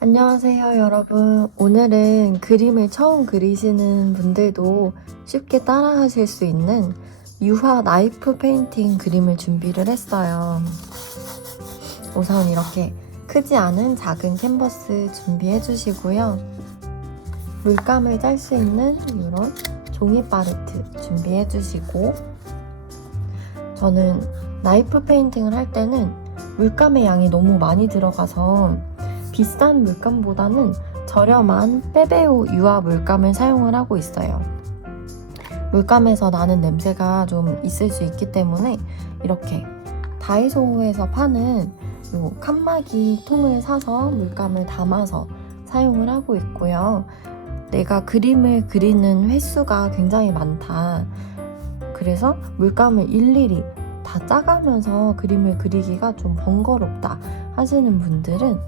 안녕하세요, 여러분. 오늘은 그림을 처음 그리시는 분들도 쉽게 따라하실 수 있는 유화 나이프 페인팅 그림을 준비를 했어요. 우선 이렇게 크지 않은 작은 캔버스 준비해 주시고요. 물감을 짤 수 있는 이런 종이 팔레트 준비해 주시고, 저는 나이프 페인팅을 할 때는 물감의 양이 너무 많이 들어가서 비싼 물감보다는 저렴한 빼베오 유화 물감을 사용을 하고 있어요. 물감에서 나는 냄새가 좀 있을 수 있기 때문에 이렇게 다이소에서 파는 요 칸막이 통을 사서 물감을 담아서 사용을 하고 있고요. 내가 그림을 그리는 횟수가 굉장히 많다. 그래서 물감을 일일이 다 짜가면서 그림을 그리기가 좀 번거롭다 하시는 분들은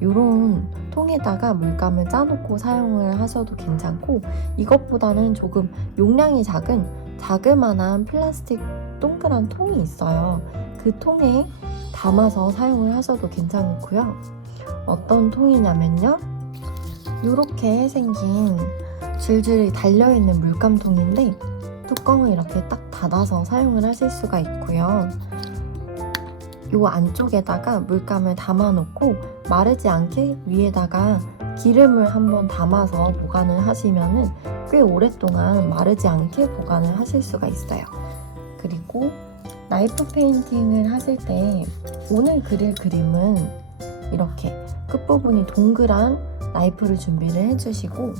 이런 통에다가 물감을 짜놓고 사용을 하셔도 괜찮고, 이것보다는 조금 용량이 작은 자그만한 플라스틱 동그란 통이 있어요. 그 통에 담아서 사용을 하셔도 괜찮고요. 어떤 통이냐면요, 이렇게 생긴 줄줄이 달려있는 물감통인데 뚜껑을 이렇게 딱 닫아서 사용을 하실 수가 있고요. 이 안쪽에다가 물감을 담아놓고 마르지 않게 위에다가 기름을 한번 담아서 보관을 하시면은 꽤 오랫동안 마르지 않게 보관을 하실 수가 있어요. 그리고 나이프 페인팅을 하실 때 오늘 그릴 그림은 이렇게 끝부분이 동그란 나이프를 준비를 해주시고,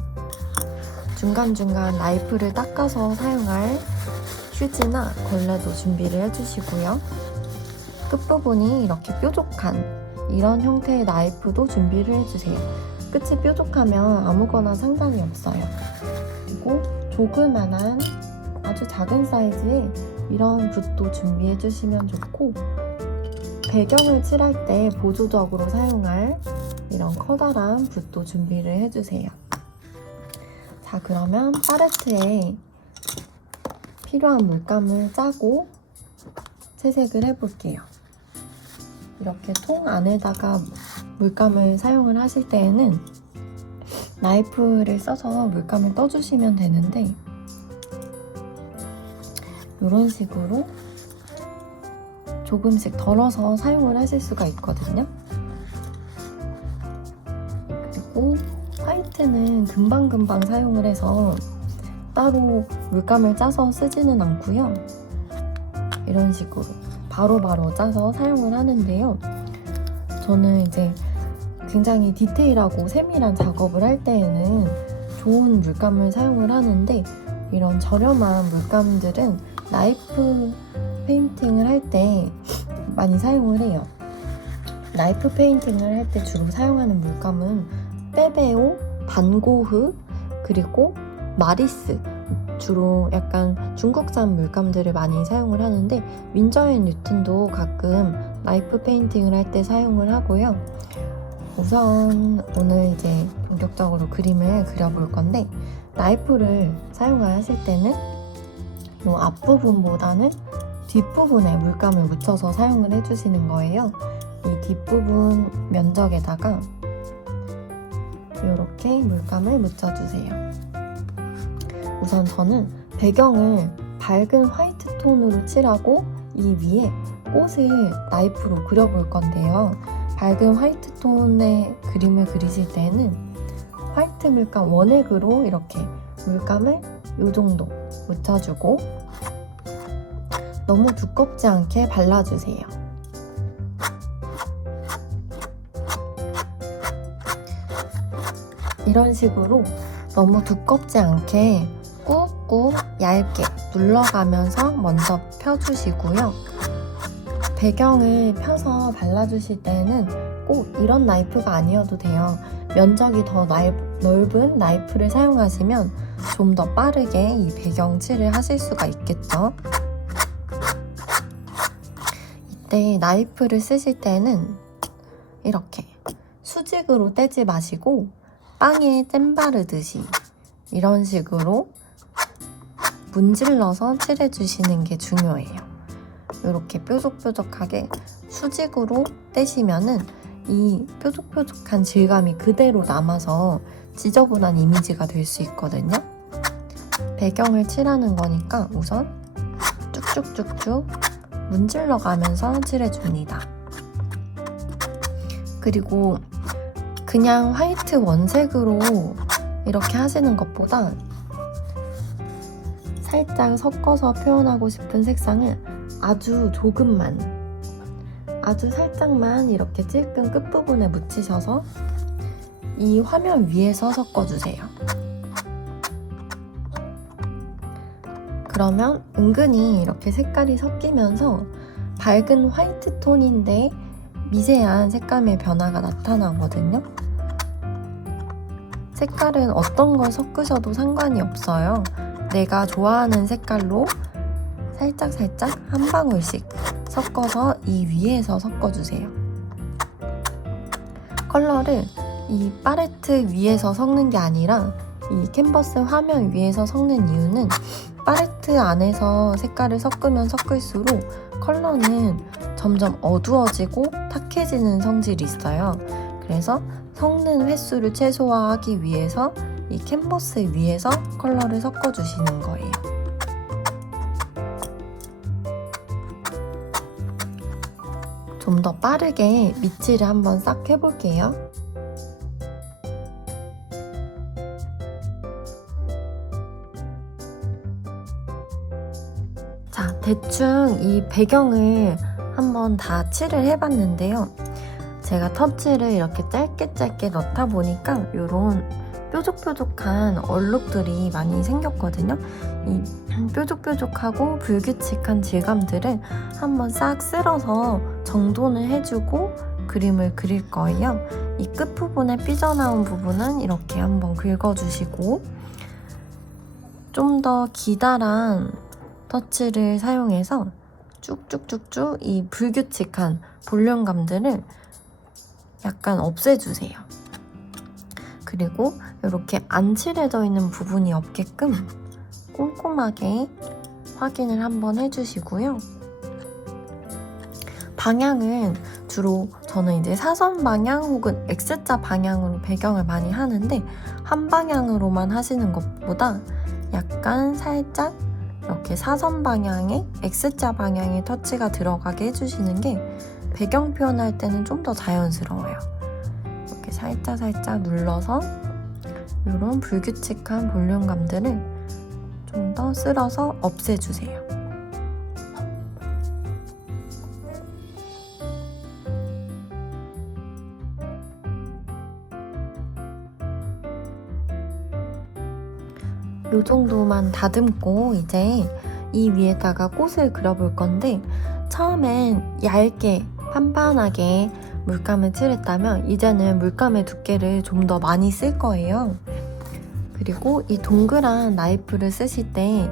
중간중간 나이프를 닦아서 사용할 휴지나 걸레도 준비를 해주시고요. 끝부분이 이렇게 뾰족한 이런 형태의 나이프도 준비를 해주세요. 끝이 뾰족하면 아무거나 상관이 없어요. 그리고 조그만한 아주 작은 사이즈의 이런 붓도 준비해 주시면 좋고, 배경을 칠할 때 보조적으로 사용할 이런 커다란 붓도 준비를 해주세요. 자, 그러면 팔레트에 필요한 물감을 짜고 채색을 해볼게요. 이렇게 통 안에다가 물감을 사용을 하실 때에는 나이프를 써서 물감을 떠주시면 되는데, 이런 식으로 조금씩 덜어서 사용을 하실 수가 있거든요. 그리고 화이트는 금방금방 사용을 해서 따로 물감을 짜서 쓰지는 않고요. 이런 식으로 바로바로 짜서 사용을 하는데요. 저는 이제 굉장히 디테일하고 세밀한 작업을 할 때에는 좋은 물감을 사용을 하는데, 이런 저렴한 물감들은 나이프 페인팅을 할 때 많이 사용을 해요. 나이프 페인팅을 할 때 주로 사용하는 물감은 빼베오, 반고흐, 그리고 마리스, 주로 약간 중국산 물감들을 많이 사용을 하는데, 윈저앤 뉴튼도 가끔 나이프 페인팅을 할 때 사용을 하고요. 우선 오늘 이제 본격적으로 그림을 그려볼 건데, 나이프를 사용하실 때는 이 앞부분보다는 뒷부분에 물감을 묻혀서 사용을 해주시는 거예요. 이 뒷부분 면적에다가 이렇게 물감을 묻혀주세요. 우선 저는 배경을 밝은 화이트 톤으로 칠하고 이 위에 꽃을 나이프로 그려볼 건데요. 밝은 화이트 톤의 그림을 그리실 때는 화이트 물감 원액으로 이렇게 물감을 이 정도 묻혀주고, 너무 두껍지 않게 발라주세요. 이런 식으로 너무 두껍지 않게 꾹꾹 얇게 눌러가면서 먼저 펴주시고요. 배경을 펴서 발라주실 때는 꼭 이런 나이프가 아니어도 돼요. 면적이 더 넓은 나이프를 사용하시면 좀 더 빠르게 이 배경 칠을 하실 수가 있겠죠. 이때 나이프를 쓰실 때는 이렇게 수직으로 떼지 마시고 빵에 잼 바르듯이 이런 식으로 문질러서 칠해주시는 게 중요해요. 이렇게 뾰족뾰족하게 수직으로 떼시면은 이 뾰족뾰족한 질감이 그대로 남아서 지저분한 이미지가 될 수 있거든요. 배경을 칠하는 거니까 우선 쭉쭉쭉쭉 문질러 가면서 칠해줍니다. 그리고 그냥 화이트 원색으로 이렇게 하시는 것보다 살짝 섞어서 표현하고 싶은 색상을 아주 조금만, 아주 살짝만 이렇게 찔끔 끝부분에 묻히셔서 이 화면 위에서 섞어주세요. 그러면 은근히 이렇게 색깔이 섞이면서 밝은 화이트 톤인데 미세한 색감의 변화가 나타나거든요. 색깔은 어떤 걸 섞으셔도 상관이 없어요. 내가 좋아하는 색깔로 살짝살짝 한 방울씩 섞어서 이 위에서 섞어주세요. 컬러를 이 팔레트 위에서 섞는 게 아니라 이 캔버스 화면 위에서 섞는 이유는 팔레트 안에서 색깔을 섞으면 섞을수록 컬러는 점점 어두워지고 탁해지는 성질이 있어요. 그래서 섞는 횟수를 최소화하기 위해서 이 캔버스 위에서 컬러를 섞어주시는 거예요. 좀 더 빠르게 밑칠을 한번 싹 해볼게요. 자, 대충 이 배경을 한번 다 칠을 해봤는데요. 제가 터치를 이렇게 짧게 넣다 보니까 이런 뾰족뾰족한 얼룩들이 많이 생겼거든요. 이 뾰족뾰족하고 불규칙한 질감들을 한번 싹 쓸어서 정돈을 해주고 그림을 그릴 거예요. 이 끝부분에 삐져나온 부분은 이렇게 한번 긁어주시고 좀 더 기다란 터치를 사용해서 쭉쭉쭉쭉 이 불규칙한 볼륨감들을 약간 없애주세요. 그리고 이렇게 안 칠해져 있는 부분이 없게끔 꼼꼼하게 확인을 한번 해주시고요. 방향은 주로 저는 이제 사선 방향 혹은 X자 방향으로 배경을 많이 하는데 한 방향으로만 하시는 것보다 약간 살짝 이렇게 사선 방향에 X자 방향의 터치가 들어가게 해주시는 게 배경 표현할 때는 좀 더 자연스러워요. 이렇게 살짝 눌러서 이런 불규칙한 볼륨감들을 좀 더 쓸어서 없애주세요. 이 정도만 다듬고 이제 이 위에다가 꽃을 그려볼 건데 처음엔 얇게 판판하게 물감을 칠했다면 이제는 물감의 두께를 좀 더 많이 쓸 거예요. 그리고 이 동그란 나이프를 쓰실 때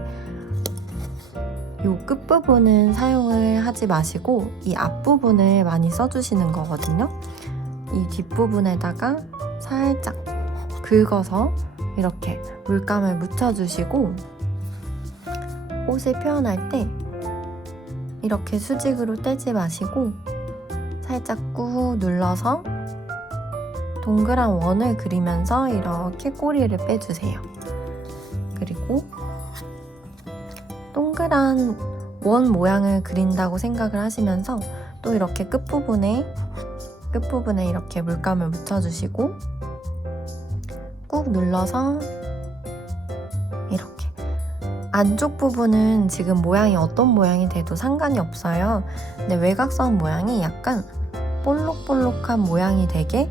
이 끝부분은 사용을 하지 마시고 이 앞부분을 많이 써주시는 거거든요. 이 뒷부분에다가 살짝 긁어서 이렇게 물감을 묻혀주시고 옷을 표현할 때 이렇게 수직으로 떼지 마시고 살짝 꾹 눌러서 동그란 원을 그리면서 이렇게 꼬리를 빼주세요. 그리고 동그란 원 모양을 그린다고 생각을 하시면서 또 이렇게 끝부분에 이렇게 물감을 묻혀주시고 꾹 눌러서 이렇게 안쪽 부분은 지금 모양이 어떤 모양이 돼도 상관이 없어요. 근데 외곽선 모양이 약간 볼록볼록한 모양이 되게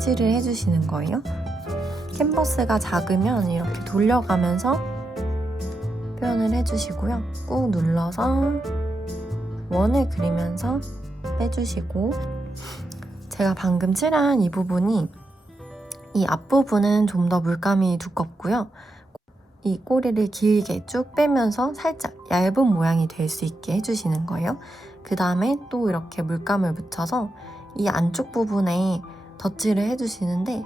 칠을 해주시는 거예요. 캔버스가 작으면 이렇게 돌려가면서 표현을 해주시고요. 꾹 눌러서 원을 그리면서 빼주시고 제가 방금 칠한 이 부분이 이 앞부분은 좀 더 물감이 두껍고요. 이 꼬리를 길게 쭉 빼면서 살짝 얇은 모양이 될 수 있게 해주시는 거예요. 그 다음에 또 이렇게 물감을 묻혀서 이 안쪽 부분에 덧칠을 해주시는데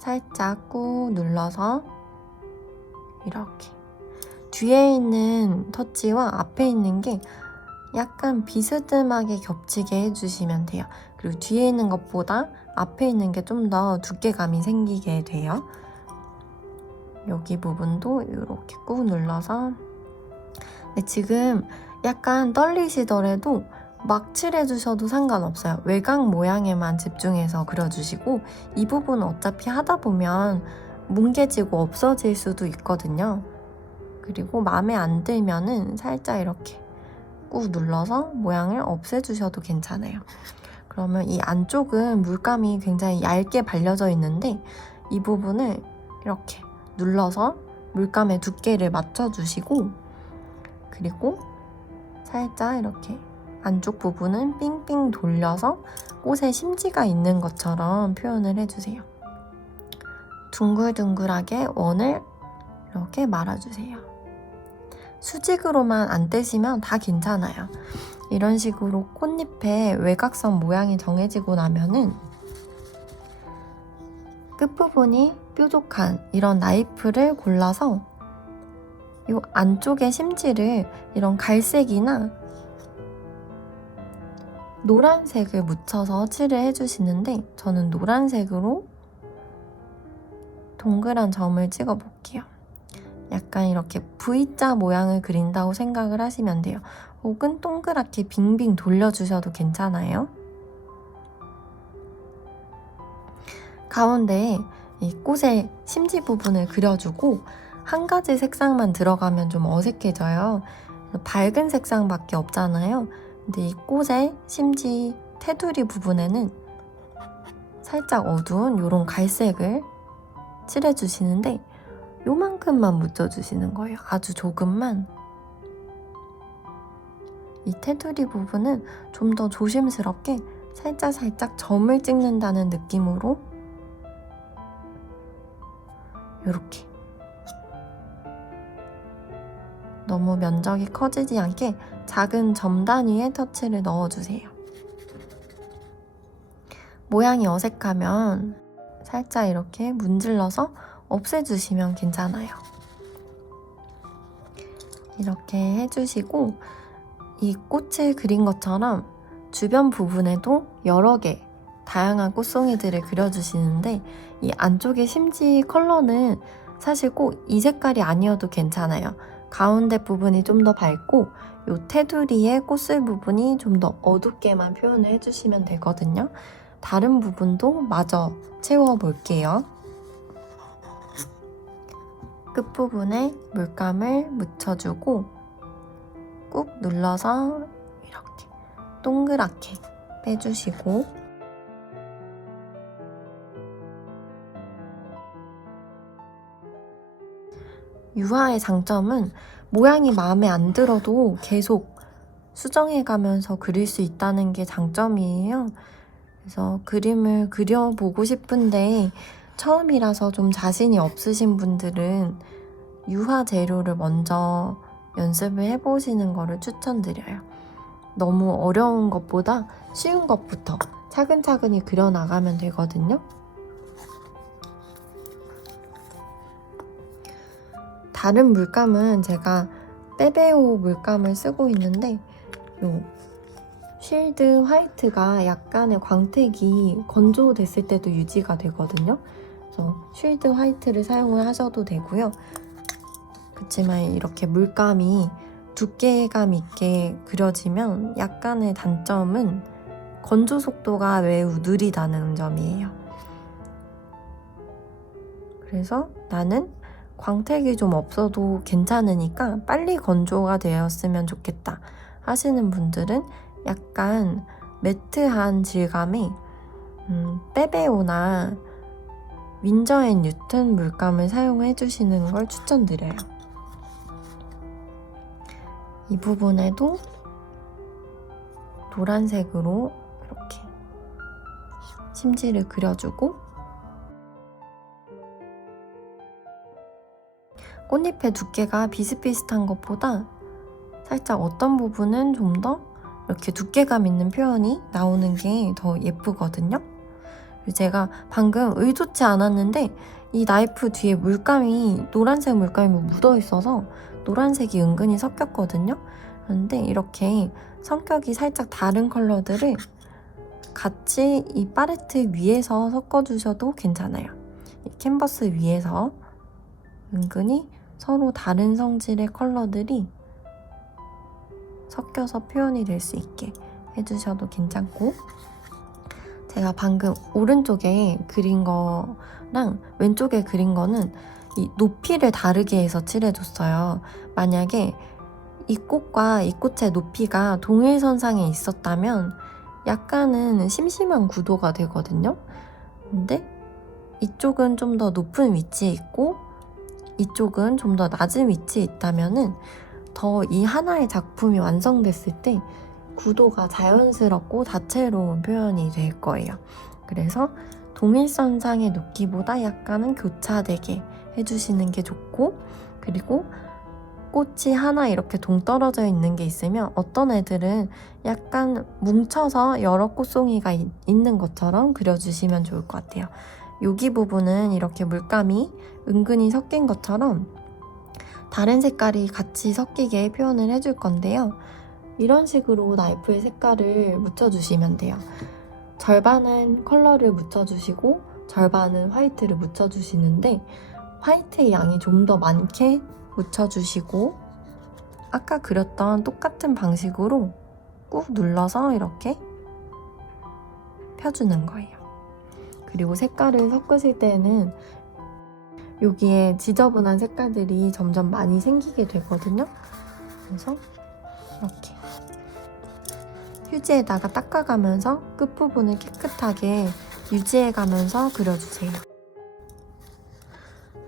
살짝 꾹 눌러서 이렇게 뒤에 있는 터치와 앞에 있는 게 약간 비스듬하게 겹치게 해주시면 돼요. 그리고 뒤에 있는 것보다 앞에 있는 게 좀 더 두께감이 생기게 돼요. 여기 부분도 이렇게 꾹 눌러서. 근데 지금 약간 떨리시더라도 막 칠해주셔도 상관없어요. 외곽 모양에만 집중해서 그려주시고, 이 부분은 어차피 하다 보면 뭉개지고 없어질 수도 있거든요. 그리고 마음에 안 들면은 살짝 이렇게 꾹 눌러서 모양을 없애주셔도 괜찮아요. 그러면 이 안쪽은 물감이 굉장히 얇게 발려져 있는데, 이 부분을 이렇게 눌러서 물감의 두께를 맞춰주시고, 그리고 살짝 이렇게 안쪽 부분은 삥삥 돌려서 꽃에 심지가 있는 것처럼 표현을 해주세요. 둥글둥글하게 원을 이렇게 말아주세요. 수직으로만 안 떼시면 다 괜찮아요. 이런 식으로 꽃잎의 외곽선 모양이 정해지고 나면은 끝부분이 뾰족한 이런 나이프를 골라서 이 안쪽의 심지를 이런 갈색이나 노란색을 묻혀서 칠을 해주시는데, 저는 노란색으로 동그란 점을 찍어 볼게요. 약간 이렇게 V자 모양을 그린다고 생각을 하시면 돼요. 혹은 동그랗게 빙빙 돌려주셔도 괜찮아요. 가운데에 이 꽃의 심지 부분을 그려주고, 한 가지 색상만 들어가면 좀 어색해져요. 밝은 색상밖에 없잖아요. 근데 이 꽃의 심지 테두리 부분에는 살짝 어두운 이런 갈색을 칠해주시는데, 요만큼만 묻혀주시는 거예요. 아주 조금만. 이 테두리 부분은 좀 더 조심스럽게 살짝 점을 찍는다는 느낌으로 이렇게 너무 면적이 커지지 않게 작은 점 단위의 터치를 넣어주세요. 모양이 어색하면 살짝 이렇게 문질러서 없애주시면 괜찮아요. 이렇게 해주시고, 이 꽃을 그린 것처럼 주변 부분에도 여러 개 다양한 꽃송이들을 그려주시는데, 이 안쪽의 심지 컬러는 사실 꼭 이 색깔이 아니어도 괜찮아요. 가운데 부분이 좀 더 밝고 이 테두리의 꽃술 부분이 좀 더 어둡게만 표현을 해주시면 되거든요. 다른 부분도 마저 채워볼게요. 끝부분에 물감을 묻혀주고 꾹 눌러서 이렇게 동그랗게 빼주시고, 유화의 장점은 모양이 마음에 안 들어도 계속 수정해가면서 그릴 수 있다는 게 장점이에요. 그래서 그림을 그려보고 싶은데 처음이라서 좀 자신이 없으신 분들은 유화 재료를 먼저 연습을 해보시는 거를 추천드려요. 너무 어려운 것보다 쉬운 것부터 차근차근히 그려나가면 되거든요. 다른 물감은 제가 빼베오 물감을 쓰고 있는데, 요 쉴드 화이트가 약간의 광택이 건조됐을 때도 유지가 되거든요. 그래서 쉴드 화이트를 사용을 하셔도 되고요. 그렇지만 이렇게 물감이 두께감 있게 그려지면 약간의 단점은 건조 속도가 매우 느리다는 점이에요. 그래서 나는 광택이 좀 없어도 괜찮으니까 빨리 건조가 되었으면 좋겠다 하시는 분들은 약간 매트한 질감의 빼베오나 윈저앤뉴튼 물감을 사용해 주시는 걸 추천드려요. 이 부분에도 노란색으로 이렇게 심지를 그려주고, 꽃잎의 두께가 비슷비슷한 것보다 살짝 어떤 부분은 좀 더 이렇게 두께감 있는 표현이 나오는 게 더 예쁘거든요. 제가 방금 의도치 않았는데 이 나이프 뒤에 물감이 노란색 물감이 묻어 있어서 노란색이 은근히 섞였거든요. 그런데 이렇게 성격이 살짝 다른 컬러들을 같이 이 팔레트 위에서 섞어주셔도 괜찮아요. 이 캔버스 위에서 은근히 서로 다른 성질의 컬러들이 섞여서 표현이 될 수 있게 해주셔도 괜찮고, 제가 방금 오른쪽에 그린 거랑 왼쪽에 그린 거는 이 높이를 다르게 해서 칠해줬어요. 만약에 이 꽃과 이 꽃의 높이가 동일선상에 있었다면 약간은 심심한 구도가 되거든요. 근데 이쪽은 좀 더 높은 위치에 있고 이쪽은 좀 더 낮은 위치에 있다면은 더 이 하나의 작품이 완성됐을 때 구도가 자연스럽고 다채로운 표현이 될 거예요. 그래서 동일선상에 놓기보다 약간은 교차되게 해주시는 게 좋고, 그리고 꽃이 하나 이렇게 동떨어져 있는 게 있으면 어떤 애들은 약간 뭉쳐서 여러 꽃송이가 있는 것처럼 그려주시면 좋을 것 같아요. 여기 부분은 이렇게 물감이 은근히 섞인 것처럼 다른 색깔이 같이 섞이게 표현을 해줄 건데요. 이런 식으로 나이프의 색깔을 묻혀주시면 돼요. 절반은 컬러를 묻혀주시고 절반은 화이트를 묻혀주시는데, 화이트의 양이 좀 더 많게 묻혀주시고 아까 그렸던 똑같은 방식으로 꾹 눌러서 이렇게 펴주는 거예요. 그리고 색깔을 섞으실 때는 여기에 지저분한 색깔들이 점점 많이 생기게 되거든요. 그래서 이렇게 휴지에다가 닦아가면서 끝부분을 깨끗하게 유지해가면서 그려주세요.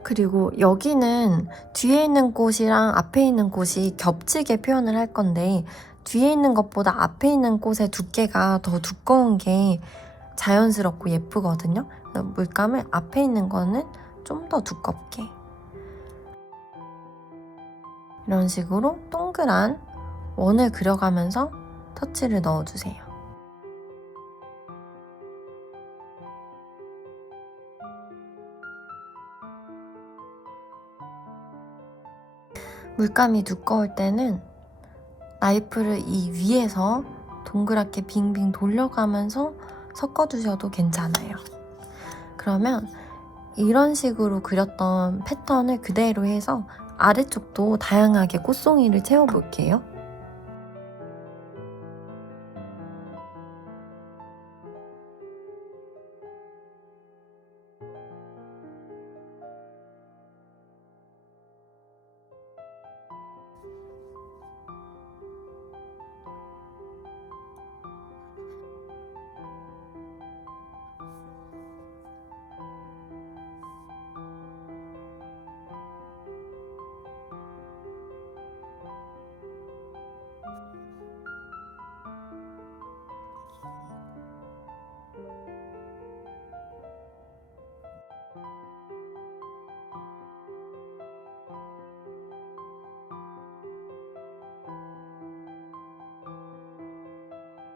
그리고 여기는 뒤에 있는 꽃이랑 앞에 있는 꽃이 겹치게 표현을 할 건데, 뒤에 있는 것보다 앞에 있는 꽃의 두께가 더 두꺼운 게 자연스럽고 예쁘거든요. 물감을 앞에 있는 거는 좀 더 두껍게 이런 식으로 동그란 원을 그려가면서 터치를 넣어주세요. 물감이 두꺼울 때는 나이프를 이 위에서 동그랗게 빙빙 돌려가면서 섞어주셔도 괜찮아요. 그러면 이런 식으로 그렸던 패턴을 그대로 해서 아래쪽도 다양하게 꽃송이를 채워볼게요.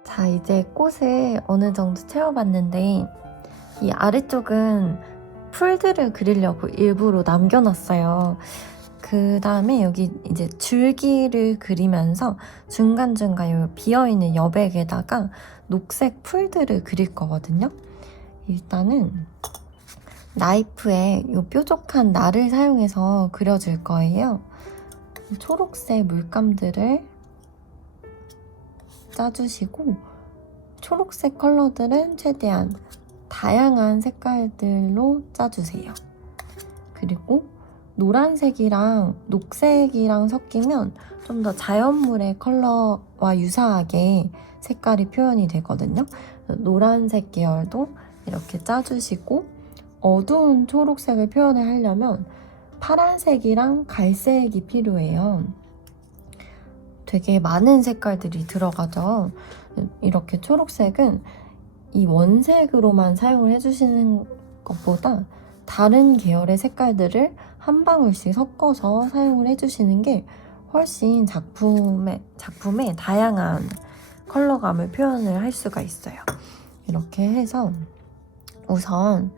자, 이제 꽃을 어느 정도 채워봤는데 이 아래쪽은 풀들을 그리려고 일부러 남겨놨어요. 그 다음에 여기 이제 줄기를 그리면서 중간중간 요 비어있는 여백에다가 녹색 풀들을 그릴 거거든요. 일단은 나이프에 요 뾰족한 날을 사용해서 그려줄 거예요. 초록색 물감들을 짜주시고, 초록색 컬러들은 최대한 다양한 색깔들로 짜주세요. 그리고 노란색이랑 녹색이랑 섞이면 좀 더 자연물의 컬러와 유사하게 색깔이 표현이 되거든요. 노란색 계열도 이렇게 짜주시고, 어두운 초록색을 표현을 하려면 파란색이랑 갈색이 필요해요. 되게 많은 색깔들이 들어가죠. 이렇게 초록색은 이 원색으로만 사용을 해주시는 것보다 다른 계열의 색깔들을 한 방울씩 섞어서 사용을 해주시는 게 훨씬 작품의 다양한 컬러감을 표현을 할 수가 있어요. 이렇게 해서 우선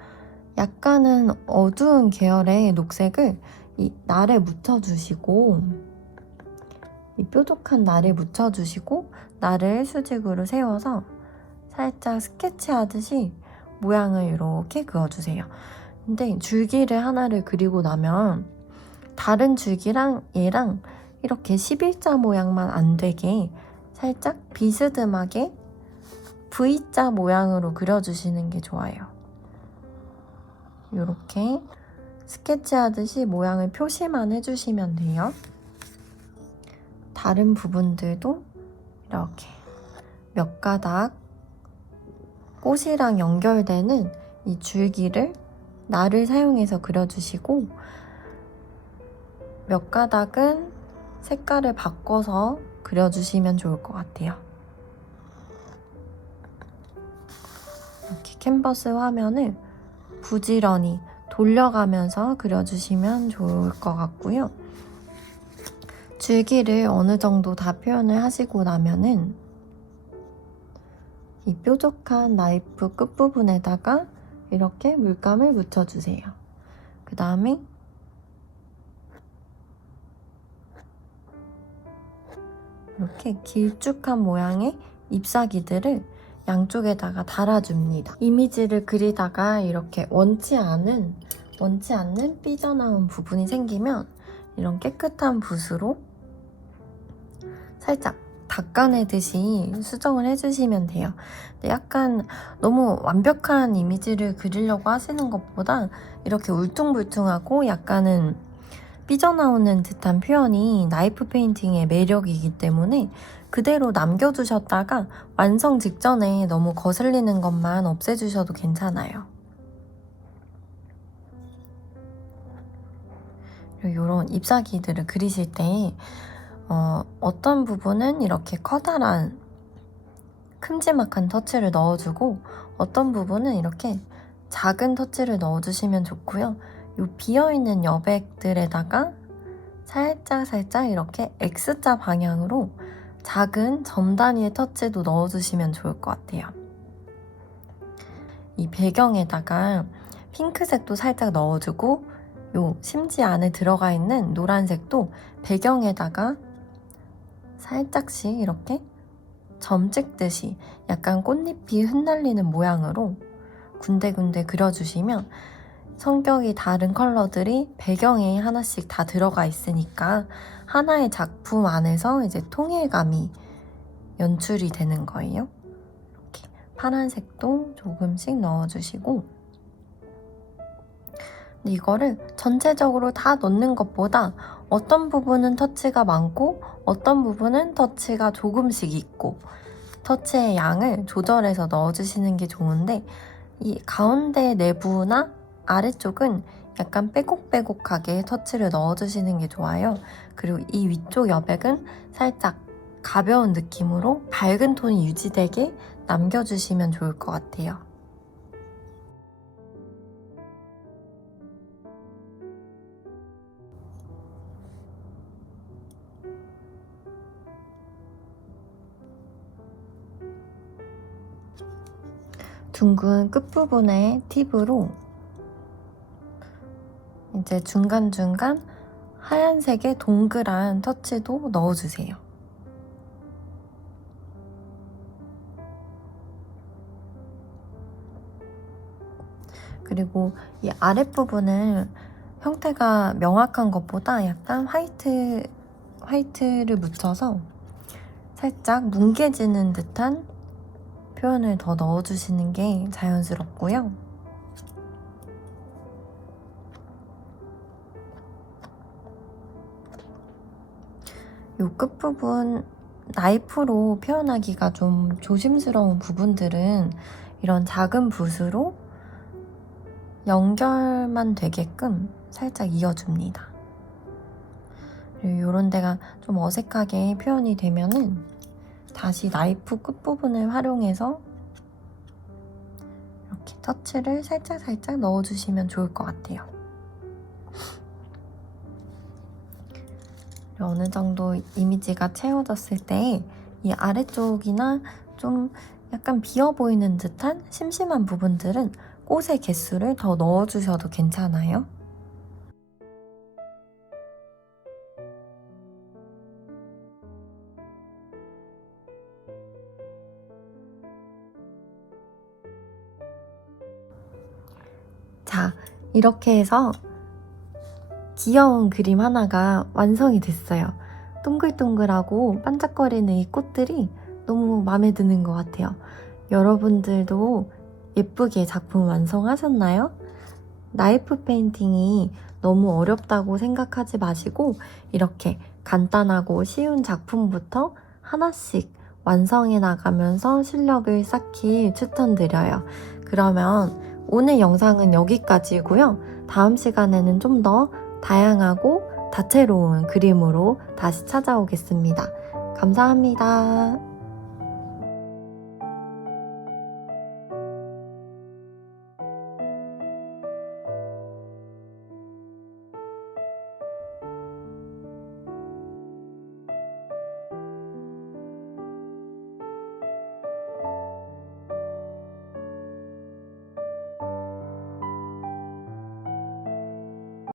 약간은 어두운 계열의 녹색을 이 날에 묻혀주시고, 이 뾰족한 날을 묻혀주시고 날을 수직으로 세워서 살짝 스케치하듯이 모양을 이렇게 그어주세요. 근데 줄기를 하나를 그리고 나면 다른 줄기랑 얘랑 이렇게 11자 모양만 안 되게 살짝 비스듬하게 V자 모양으로 그려주시는 게 좋아요. 이렇게 스케치하듯이 모양을 표시만 해주시면 돼요. 다른 부분들도 이렇게 몇 가닥 꽃이랑 연결되는 이 줄기를 날을 사용해서 그려주시고, 몇 가닥은 색깔을 바꿔서 그려주시면 좋을 것 같아요. 이렇게 캔버스 화면을 부지런히 돌려가면서 그려주시면 좋을 것 같고요. 줄기를 어느 정도 다 표현을 하시고 나면은 이 뾰족한 나이프 끝부분에다가 이렇게 물감을 묻혀주세요. 그 다음에 이렇게 길쭉한 모양의 잎사귀들을 양쪽에다가 달아줍니다. 이미지를 그리다가 이렇게 원치 않는 삐져나온 부분이 생기면 이런 깨끗한 붓으로 살짝 닦아내듯이 수정을 해주시면 돼요. 근데 약간 너무 완벽한 이미지를 그리려고 하시는 것보다 이렇게 울퉁불퉁하고 약간은 삐져나오는 듯한 표현이 나이프 페인팅의 매력이기 때문에 그대로 남겨두셨다가 완성 직전에 너무 거슬리는 것만 없애주셔도 괜찮아요. 이런 잎사귀들을 그리실 때 어떤 부분은 이렇게 커다란 큼지막한 터치를 넣어주고 어떤 부분은 이렇게 작은 터치를 넣어주시면 좋고요. 이 비어있는 여백들에다가 살짝 이렇게 X자 방향으로 작은 점 단위의 터치도 넣어주시면 좋을 것 같아요. 이 배경에다가 핑크색도 살짝 넣어주고 요 심지 안에 들어가 있는 노란색도 배경에다가 살짝씩 이렇게 점 찍듯이 약간 꽃잎이 흩날리는 모양으로 군데군데 그려주시면 성격이 다른 컬러들이 배경에 하나씩 다 들어가 있으니까 하나의 작품 안에서 이제 통일감이 연출이 되는 거예요. 이렇게 파란색도 조금씩 넣어주시고, 이거를 전체적으로 다 넣는 것보다 어떤 부분은 터치가 많고 어떤 부분은 터치가 조금씩 있고 터치의 양을 조절해서 넣어주시는 게 좋은데, 이 가운데 내부나 아래쪽은 약간 빼곡빼곡하게 터치를 넣어주시는 게 좋아요. 그리고 이 위쪽 여백은 살짝 가벼운 느낌으로 밝은 톤이 유지되게 남겨주시면 좋을 것 같아요. 둥근 끝부분에 팁으로 이제 중간중간 하얀색의 동그란 터치도 넣어주세요. 그리고 이 아랫부분은 형태가 명확한 것보다 약간 화이트를 묻혀서 살짝 뭉개지는 듯한 표현을 더 넣어주시는 게 자연스럽고요. 이 끝부분 나이프로 표현하기가 좀 조심스러운 부분들은 이런 작은 붓으로 연결만 되게끔 살짝 이어줍니다. 이런 데가 좀 어색하게 표현이 되면은 다시 나이프 끝부분을 활용해서 이렇게 터치를 살짝 넣어주시면 좋을 것 같아요. 어느 정도 이미지가 채워졌을 때 이 아래쪽이나 좀 약간 비어 보이는 듯한 심심한 부분들은 꽃의 개수를 더 넣어주셔도 괜찮아요. 자, 이렇게 해서 귀여운 그림 하나가 완성이 됐어요. 동글동글하고 반짝거리는 이 꽃들이 너무 마음에 드는 것 같아요. 여러분들도 예쁘게 작품 완성하셨나요? 나이프 페인팅이 너무 어렵다고 생각하지 마시고 이렇게 간단하고 쉬운 작품부터 하나씩 완성해 나가면서 실력을 쌓기 추천드려요. 그러면 오늘 영상은 여기까지고요. 다음 시간에는 좀 더 다양하고 다채로운 그림으로 다시 찾아오겠습니다. 감사합니다.